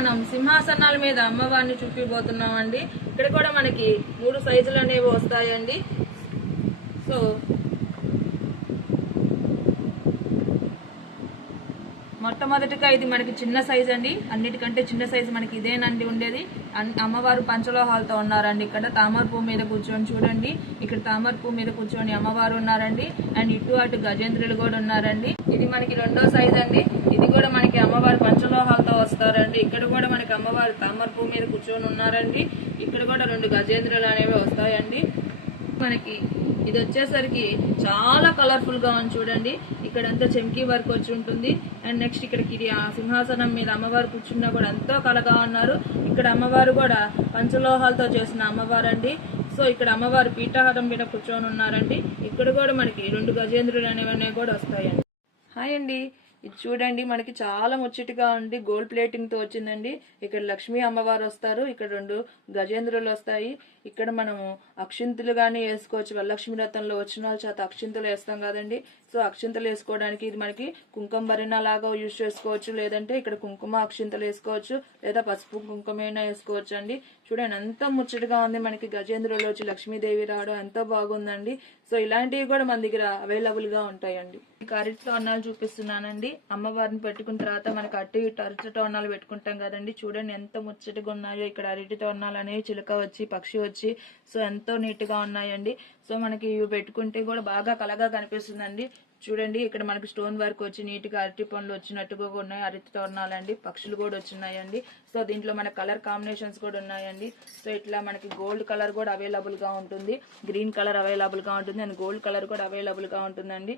మనం సింహాసనాల మీద అమ్మవారిని చూపిపోతున్నామండి. ఇక్కడ కూడా మనకి 3 సైజులు అనేవి వస్తాయండి. సో మొట్టమొదటిగా ఇది మనకి చిన్న సైజ్ అండి. అన్నిటికంటే చిన్న సైజు మనకి ఇదేనండి ఉండేది. అమ్మవారు పంచలోహాలతో ఉన్నారండి. ఇక్కడ తామర పువ్వు మీద కూర్చొని చూడండి. ఇక్కడ తామర పువ్వు మీద కూర్చొని అమ్మవారు ఉన్నారండి. అండ్ ఇటు అటు గజేంద్రులు కూడా ఉన్నారండి. ఇది మనకి 2వ సైజ్ అండి. ఇది కూడా మనకి అమ్మవారు పంచలోహాలతో వస్తారండి. ఇక్కడ కూడా మనకి అమ్మవారు తామర పువ్వు మీద కూర్చొని ఉన్నారండి. ఇక్కడ కూడా 2 గజేంద్రులు అనేవి వస్తాయండి. మనకి ఇది వచ్చేసరికి చాలా కలర్ఫుల్ గా ఉంది చూడండి. ఇక్కడంతా చెంకీ వర్క్ వచ్చి ఉంటుంది. అండ్ నెక్స్ట్ ఇక్కడికి ఆ సింహాసనం మీద అమ్మవారు కూర్చున్నా కూడా ఎంతో కలగా ఉన్నారు. ఇక్కడ అమ్మవారు కూడా పంచలోహాలతో చేసిన అమ్మవారు అండి. సో ఇక్కడ అమ్మవారు పీఠాహారం మీద కూర్చొని ఉన్నారండి. ఇక్కడ కూడా మనకి 2 గజేంద్రులు అనేవన్నీ కూడా వస్తాయండి. హాయ్ అండి, ఇది చూడండి మనకి చాలా ముచ్చటగా ఉంది. గోల్డ్ ప్లేటింగ్ తో వచ్చిందండి. ఇక్కడ లక్ష్మీ అమ్మవారు వస్తారు. ఇక్కడ 2 గజేంద్రులు వస్తాయి. ఇక్కడ మనము అక్షింతలు గానీ వేసుకోవచ్చు. వరలక్ష్మి వ్రతంలో వచ్చిన వాళ్ళ చేత అక్షింతలు వేస్తాం కదండి. సో అక్షింతలు వేసుకోవడానికి ఇది మనకి కుంకుమ భరిణ లాగా యూజ్ చేసుకోవచ్చు. లేదంటే ఇక్కడ కుంకుమ అక్షింతలు వేసుకోవచ్చు. లేదా పసుపు కుంకుమైనా వేసుకోవచ్చు అండి. చూడండి ఎంత ముచ్చటగా ఉంది. మనకి గజేంద్రులు వచ్చి లక్ష్మీదేవి రావడం ఎంతో బాగుందండి. సో ఇలాంటివి కూడా మన దగ్గర అవైలబుల్ గా ఉంటాయండి. అరటి తోరణాలు చూపిస్తున్నానండి. అమ్మవారిని పెట్టుకున్న తర్వాత మనకి అటు ఇటు అరటి తోరణాలు పెట్టుకుంటాం కదండి. చూడండి ఎంత ముచ్చటగా ఉన్నాయో. ఇక్కడ అరటి తోరణాలు అనేవి చిలుక వచ్చి పక్షి వచ్చి సో ఎంతో నీట్ గా ఉన్నాయండి. సో మనకి ఇవి పెట్టుకుంటే కూడా బాగా కలగా కనిపిస్తుందండి. చూడండి ఇక్కడ మనకి స్టోన్ వర్క్ వచ్చి నీట్ గా అరటి పండ్లు వచ్చినట్టుగా ఉన్నాయి. అరటి తోరణాలండి. పక్షులు కూడా వచ్చినాయండి. సో దీంట్లో మన కలర్ కాంబినేషన్స్ కూడా ఉన్నాయండి. సో ఇట్లా మనకి గోల్డ్ కలర్ కూడా అవైలబుల్ గా ఉంటుంది. గ్రీన్ కలర్ అవైలబుల్ గా ఉంటుంది. అండ్ గోల్డ్ కలర్ కూడా అవైలబుల్ గా ఉంటుందండి.